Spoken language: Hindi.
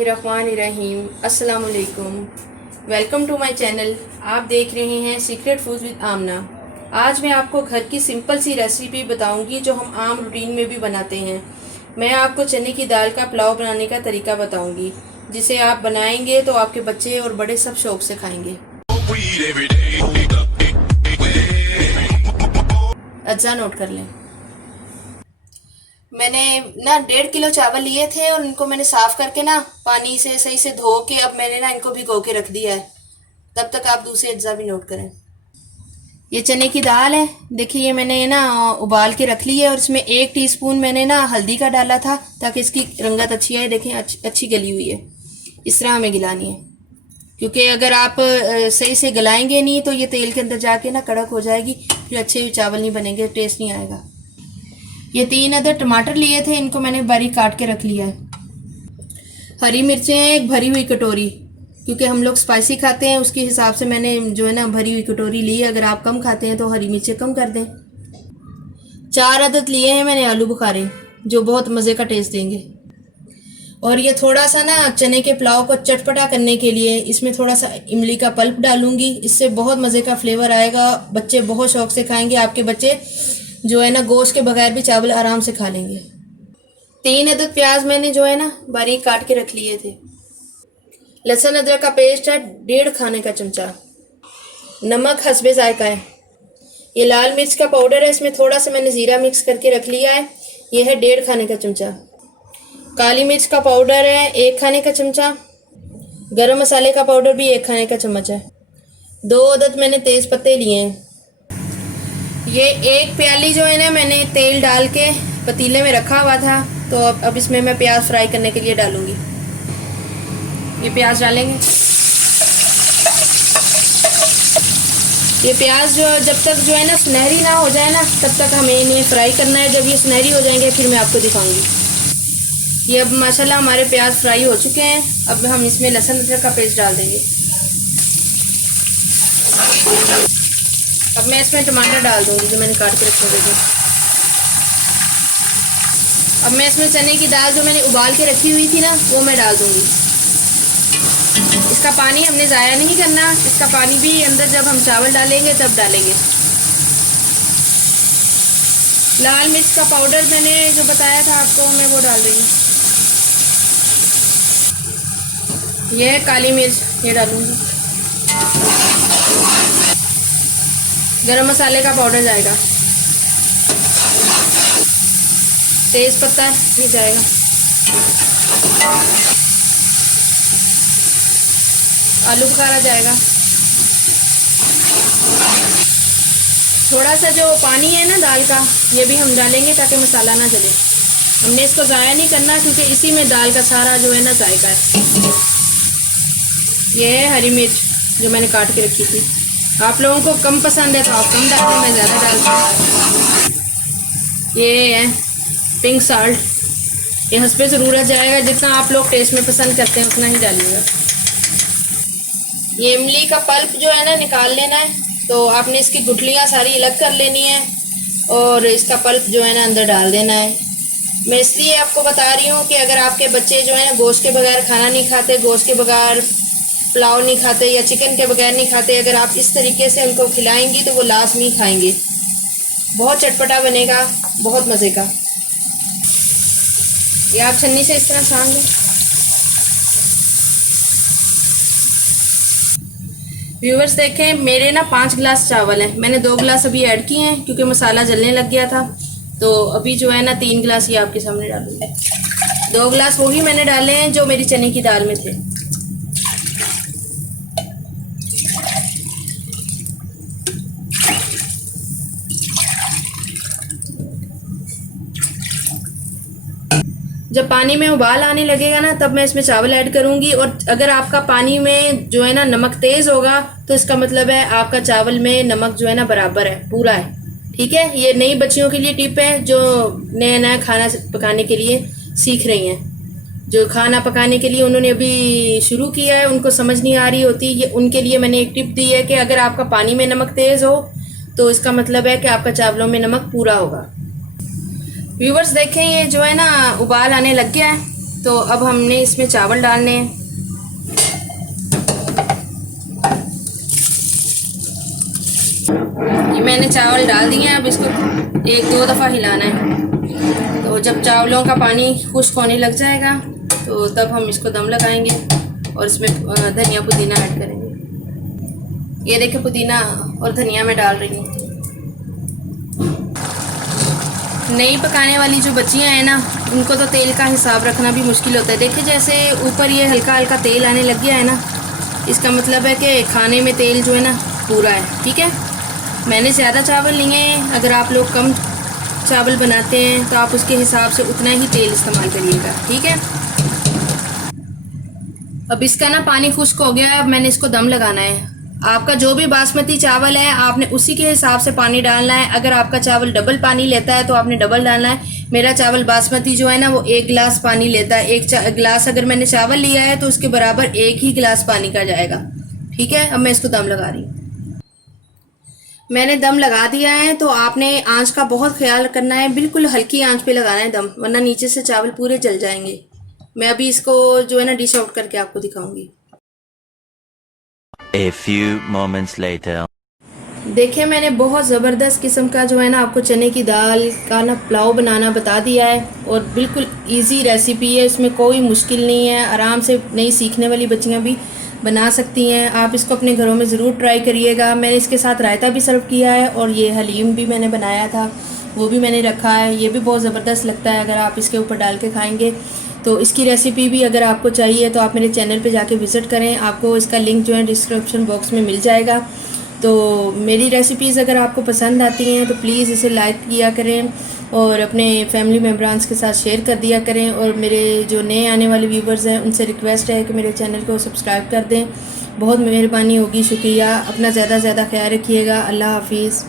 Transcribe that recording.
बिस्मिल्लाहिर्रहमानिर्रहीम। अस्सलाम वालेकुम। Welcome to my channel. आप देख रहे हैं सीक्रेट फूड्स विद आमना। आज मैं आपको घर की सिंपल सी रेसिपी बताऊंगी जो हम आम रूटीन में भी बनाते हैं। मैं आपको चने की दाल का पुलाव बनाने का तरीका बताऊंगी, जिसे आप बनाएंगे तो आपके बच्चे और बड़े सब शौक से खाएंगे। अज्जा नोट कर लें। मैंने ना 1.5 किलो चावल लिए थे और इनको मैंने साफ करके ना पानी से सही से धो के अब मैंने ना इनको भिगो के रख दिया है। तब तक आप दूसरे अज्जा भी नोट करें। ये चने की दाल है, देखिए ये मैंने ना उबाल के रख ली है और इसमें 1 टीस्पून मैंने ना हल्दी का डाला था ताकि इसकी रंगत अच्छी आए। देखें अच्छी गली हुई है, इस तरह हमें गलानी है, क्योंकि अगर आप सही से गलाएंगे नहीं तो ये तेल के अंदर जाके ना कड़क हो जाएगी, फिर अच्छे चावल नहीं बनेंगे, टेस्ट नहीं आएगा। ये 3 अदर टमाटर लिए थे, इनको मैंने बारीक काट के रख लिया है। हरी मिर्चें हैं 1 भरी हुई कटोरी, क्योंकि हम लोग स्पाइसी खाते हैं उसके हिसाब से मैंने जो है ना भरी हुई कटोरी ली है। अगर आप कम खाते हैं तो हरी मिर्चें कम कर दें। 4 अदद लिए हैं मैंने आलू बुखारे, जो बहुत मज़े का टेस्ट देंगे। और ये थोड़ा सा ना चने के पुलाव को चटपटा करने के लिए इसमें थोड़ा सा इमली का पल्प डालूंगी, इससे बहुत मज़े का फ्लेवर आएगा। बच्चे बहुत शौक से खाएंगे, आपके बच्चे जो है ना गोश्त के बगैर भी चावल आराम से खा लेंगे। 3 अदद प्याज मैंने जो है ना बारीक काट के रख लिए थे। लहसुन अदरक का पेस्ट है 1.5 खाने का चमचा। नमक हस्बे जायका है। ये लाल मिर्च का पाउडर है, इसमें थोड़ा सा मैंने ज़ीरा मिक्स करके रख लिया है, ये है 1.5 खाने का चमचा। काली मिर्च का पाउडर है 1 खाने का चमचा। गरम मसाले का पाउडर भी 1 खाने का चम्मच है। 2 अदद मैंने तेज़ पत्ते लिए हैं। ये 1 प्याली जो है ना मैंने तेल डाल के पतीले में रखा हुआ था, तो अब इसमें मैं प्याज फ्राई करने के लिए डालूंगी। ये प्याज डालेंगे। ये प्याज जो जब तक जो है ना सुनहरी ना हो जाए ना तब तक हमें इन्हें फ्राई करना है। जब ये सुनहरी हो जाएंगे फिर मैं आपको दिखाऊंगी। ये अब माशाल्लाह हमारे प्याज फ्राई हो चुके हैं। अब हम इसमें लहसुन अदरक का पेस्ट डाल देंगे। अब मैं इसमें टमाटर डाल दूंगी जो मैंने काट के रखे हुए थे। अब मैं इसमें चने की दाल जो मैंने उबाल के रखी हुई थी ना वो मैं डाल दूंगी। इसका पानी हमने ज़ाया नहीं करना, इसका पानी भी अंदर जब हम चावल डालेंगे तब डालेंगे। लाल मिर्च का पाउडर मैंने जो बताया था आपको मैं वो डाल रही हूँ। ये है काली मिर्च, ये डालूंगी। गरम मसाले का पाउडर जाएगा। तेज पत्ता भी जाएगा। आलू बुखारा जाएगा। थोड़ा सा जो पानी है ना दाल का ये भी हम डालेंगे ताकि मसाला ना जले। हमने इसको ज़ाया नहीं करना क्योंकि इसी में दाल का सारा जो है ना जायका है। ये है हरी मिर्च जो मैंने काट के रखी थी। आप लोगों को कम पसंद है तो आप कम डालें, मैं ज़्यादा डालती हूँ। ये है पिंक साल्ट, ये हस्बे ज़रूरत जाएगा, जितना आप लोग टेस्ट में पसंद करते हैं उतना ही डालिएगा। ये इमली का पल्प जो है ना निकाल लेना है, तो आपने इसकी गुठलियाँ सारी अलग कर लेनी है और इसका पल्प जो है ना अंदर डाल देना है। मैं इसलिए आपको बता रही हूँ कि अगर आपके बच्चे जो हैं गोश्त के बगैर खाना नहीं खाते, गोश्त के बगैर पुलाव नहीं खाते या चिकन के बगैर नहीं खाते, अगर आप इस तरीके से उनको खिलाएंगी तो वो लाजमी खाएंगे। बहुत चटपटा बनेगा, बहुत मज़े का। ये आप छन्नी से इस तरह छान लें। व्यूवर्स देखें, मेरे ना 5 गिलास चावल हैं, मैंने 2 गिलास अभी ऐड किए हैं क्योंकि मसाला जलने लग गया था। तो अभी जो है ना 3 गिलास ये आपके सामने डालूंगी। 2 गिलास वही मैंने डाले हैं जो मेरी चने की दाल में थे। जब पानी में उबाल आने लगेगा ना तब मैं इसमें चावल ऐड करूंगी। और अगर आपका पानी में जो है ना नमक तेज़ होगा तो इसका मतलब है आपका चावल में नमक जो है ना बराबर है, पूरा है। ठीक है, ये नई बच्चियों के लिए टिप है जो नया नया खाना पकाने के लिए सीख रही हैं। जो खाना पकाने के लिए उन्होंने अभी शुरू किया है, उनको समझ नहीं आ रही होती, ये उनके लिए मैंने एक टिप दी है कि अगर आपका पानी में नमक तेज़ हो तो इसका मतलब है कि आपका चावलों में नमक पूरा होगा। व्यूवर्स देखें, ये जो है ना उबाल आने लग गया है। तो अब हमने इसमें चावल डालने हैं। ये मैंने चावल डाल दिए हैं, अब इसको 1-2 दफ़ा हिलाना है। तो जब चावलों का पानी खुश्क होने लग जाएगा तो तब हम इसको दम लगाएंगे और इसमें धनिया पुदीना ऐड करेंगे। ये देखिए पुदीना और धनिया मैं डाल रही हूँ। नई पकाने वाली जो बच्चियाँ हैं ना, उनको तो तेल का हिसाब रखना भी मुश्किल होता है। देखिए जैसे ऊपर ये हल्का हल्का तेल आने लग गया है ना, इसका मतलब है कि खाने में तेल जो है ना पूरा है। ठीक है, मैंने ज़्यादा चावल लिए हैं, अगर आप लोग कम चावल बनाते हैं तो आप उसके हिसाब से उतना ही तेल इस्तेमाल करिएगा। ठीक है, अब इसका ना पानी खुश्क हो गया। अब मैंने इसको दम लगाना है। आपका जो भी बासमती चावल है आपने उसी के हिसाब से पानी डालना है। अगर आपका चावल डबल पानी लेता है तो आपने डबल डालना है। मेरा चावल बासमती जो है ना वो 1 गिलास पानी लेता है। 1 गिलास अगर मैंने चावल लिया है तो उसके बराबर 1 ही गिलास पानी का जाएगा। ठीक है, अब मैं इसको दम लगा रही हूँ। मैंने दम लगा दिया है। तो आपने आंच का बहुत ख्याल करना है, बिल्कुल हल्की आंच पे लगाना है दम, वरना नीचे से चावल पूरे जल जाएंगे। मैं अभी इसको जो है ना डिश आउट करके आपको दिखाऊंगी। A few moments later. देखिए मैंने बहुत ज़बरदस्त किस्म का जो है ना आपको चने की दाल का ना पुलाव बनाना बता दिया है, और बिल्कुल इजी रेसिपी है, इसमें कोई मुश्किल नहीं है। आराम से नई सीखने वाली बच्चियां भी बना सकती हैं। आप इसको अपने घरों में ज़रूर ट्राई करिएगा। मैंने इसके साथ रायता भी सर्व किया है, और ये हलीम भी मैंने बनाया था, वो भी मैंने रखा है। ये भी बहुत ज़बरदस्त लगता है अगर आप इसके ऊपर डाल के खाएँगे। तो इसकी रेसिपी भी अगर आपको चाहिए तो आप मेरे चैनल पे जाके विज़िट करें, आपको इसका लिंक जो है डिस्क्रिप्शन बॉक्स में मिल जाएगा। तो मेरी रेसिपीज़ अगर आपको पसंद आती हैं तो प्लीज़ इसे लाइक किया करें और अपने फैमिली मेम्बर्स के साथ शेयर कर दिया करें। और मेरे जो नए आने वाले व्यूवर्स हैं उनसे रिक्वेस्ट है कि मेरे चैनल को सब्सक्राइब कर दें। बहुत मेहरबानी होगी, शुक्रिया। अपना ज़्यादा से ज़्यादा ख्याल रखिएगा। अल्लाह हाफिज़।